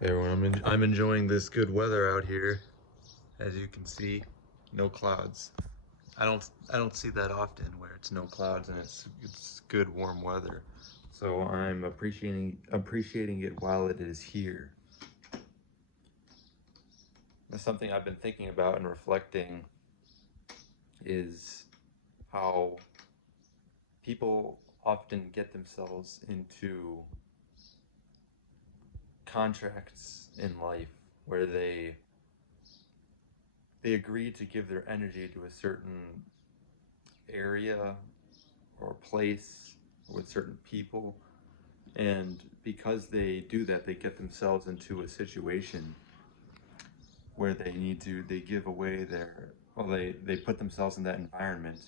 Hey everyone, I'm enjoying this good weather out here. As you can see, no clouds. I don't see that often where it's no clouds and it's good warm weather. So I'm appreciating it while it is here. That's something I've been thinking about and reflecting is how people often get themselves into contracts in life where they agree to give their energy to a certain area or place with certain people, and because they do that they get themselves into a situation where they give away they put themselves in that environment.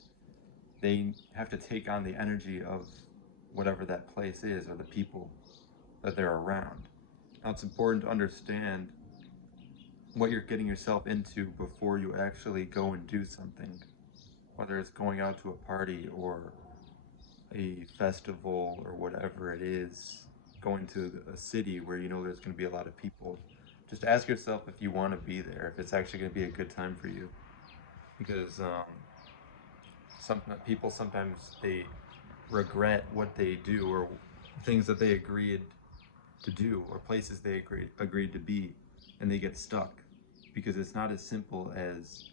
They have to take on the energy of whatever that place is or the people that they're around. Now it's important to understand what you're getting yourself into before you actually go and do something, whether it's going out to a party or a festival or whatever it is, going to a city where you know there's going to be a lot of people. Just ask yourself if you want to be there, if it's actually going to be a good time for you. Because some people sometimes they regret what they do or things that they agreed to do or places they agreed to be, and they get stuck because it's not as simple as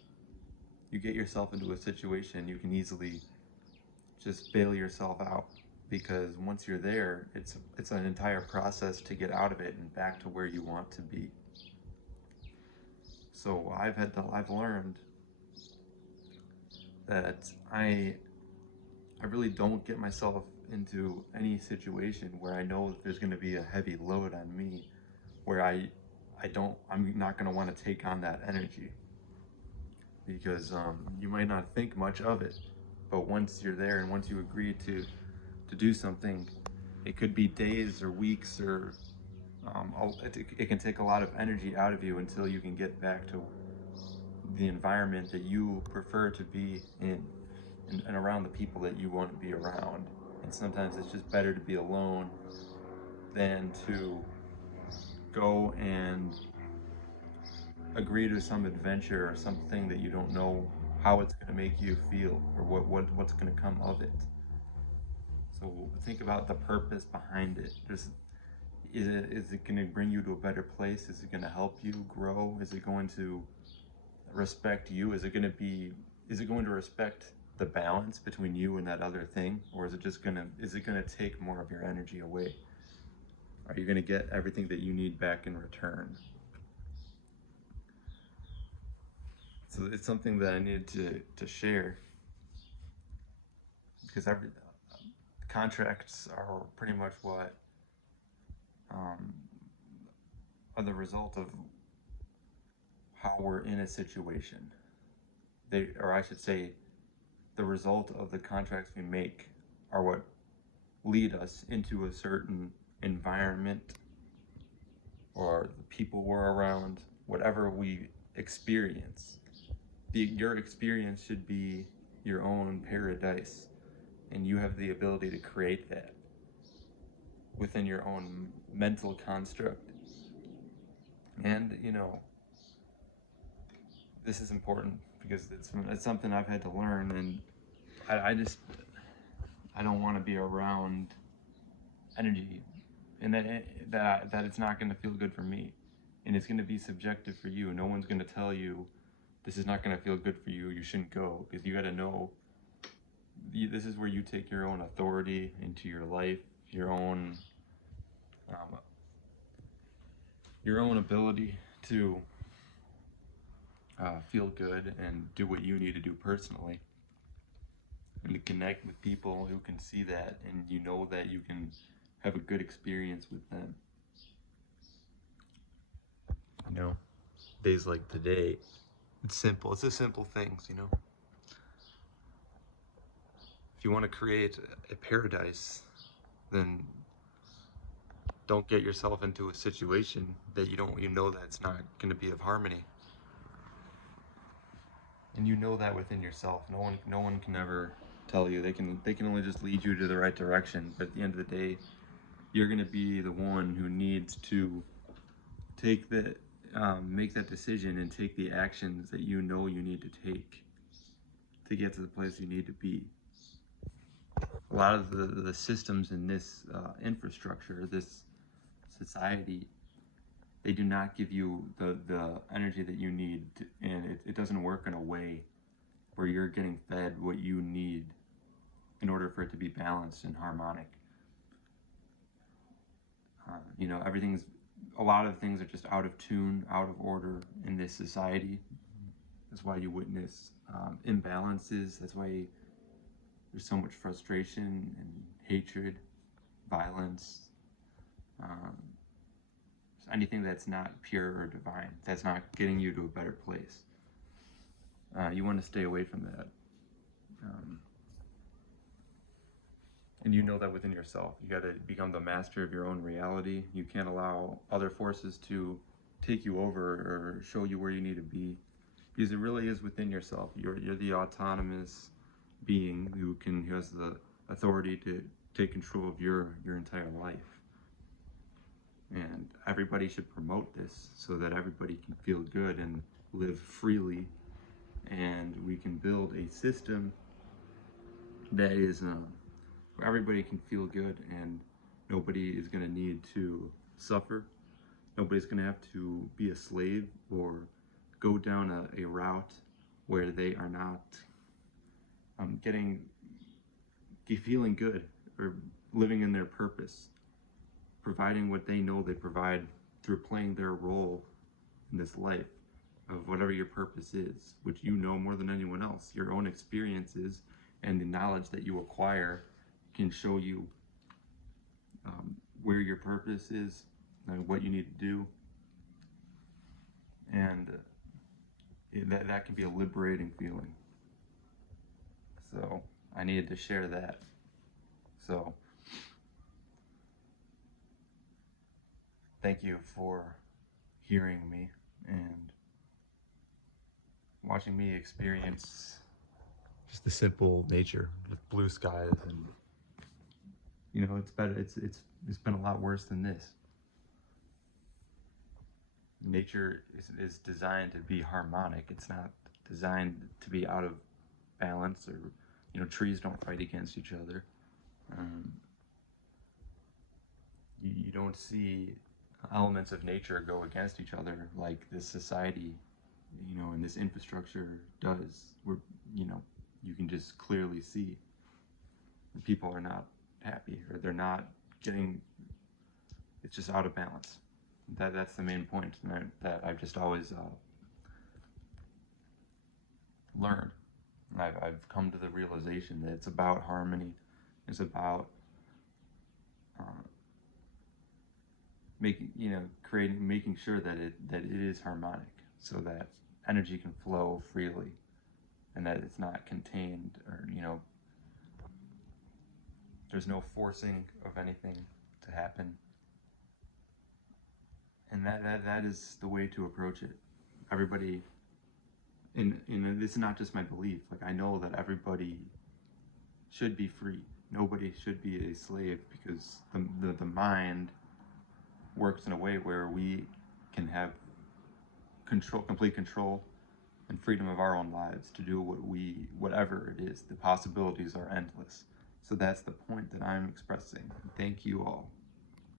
you get yourself into a situation you can easily just bail yourself out, because once you're there it's an entire process to get out of it and back to where you want to be. So I've learned that I really don't get myself into any situation where I know that there's going to be a heavy load on me, where I'm not going to want to take on that energy, because you might not think much of it, but once you're there and once you agree to do something, it could be days or weeks or it can take a lot of energy out of you until you can get back to the environment that you prefer to be in, and around the people that you want to be around. And sometimes it's just better to be alone than to go and agree to some adventure or something that you don't know how it's going to make you feel or what's going to come of it. So think about the purpose behind it. Just is it going to bring you to a better place? Is it going to help you grow? Is it going to respect you? Is it going to respect the balance between you and that other thing, or is it going to take more of your energy away? Are you going to get everything that you need back in return? So it's something that I needed to share, because every contracts are pretty much what um, are the result of how we're in a situation. Or I should say, the result of the contracts we make are what lead us into a certain environment or the people we're around, whatever we experience. Your experience should be your own paradise, and you have the ability to create that within your own mental construct. And this is important because it's something I've had to learn, and I don't want to be around energy, and that it's not going to feel good for me, and it's going to be subjective for you. No one's going to tell you this is not going to feel good for you. You shouldn't go, because you got to know this is where you take your own authority into your life, um, your own ability to feel good and do what you need to do personally, and to connect with people who can see that, and you know that you can have a good experience with them. You know, days like today, it's simple. It's the simple things, If you want to create a paradise, then don't get yourself into a situation that you know that it's not going to be of harmony. And you know that within yourself. No one can ever tell you. They can only just lead you to the right direction. But at the end of the day, you're going to be the one who needs to take the make that decision and take the actions that you know you need to take to get to the place you need to be. A lot of the systems in this infrastructure, this society, they do not give you the energy that you need to, and it doesn't work in a way where you're getting fed what you need in order for it to be balanced and harmonic. You know, a lot of things are just out of tune, out of order in this society. That's why you witness imbalances. That's why there's so much frustration and hatred, violence, um, anything that's not pure or divine, that's not getting you to a better place. You want to stay away from that. And you know that within yourself. You got to become the master of your own reality. You can't allow other forces to take you over or show you where you need to be, because it really is within yourself. You're the autonomous being who has the authority to take control of your entire life. And everybody should promote this so that everybody can feel good and live freely, and we can build a system that is where everybody can feel good and nobody is going to need to suffer. Nobody's going to have to be a slave or go down a route where they are not feeling good or living in their purpose, providing what they know they provide through playing their role in this life of whatever your purpose is, which you know more than anyone else. Your own experiences and the knowledge that you acquire can show you where your purpose is and what you need to do. And that can be a liberating feeling. So I needed to share that. So thank you for hearing me and watching me experience just the simple nature with blue skies. And you know, it's better. It's been a lot worse than this. Nature is designed to be harmonic. It's not designed to be out of balance, or you know, trees don't fight against each other. You don't see elements of nature go against each other like this society, you know, and this infrastructure does. Where you know, you can just clearly see people are not happy, or they're not getting. It's just out of balance. That's the main point that I've just always learned. And I've come to the realization that it's about harmony. It's about making sure that it is harmonic, so that energy can flow freely, and that it's not contained, or you know, there's no forcing of anything to happen. And that is the way to approach it. Everybody, and this is not just my belief. Like, I know that everybody should be free. Nobody should be a slave, because the mind works in a way where we can have complete control and freedom of our own lives to do whatever it is. The possibilities are endless. So that's the point that I'm expressing. Thank you all.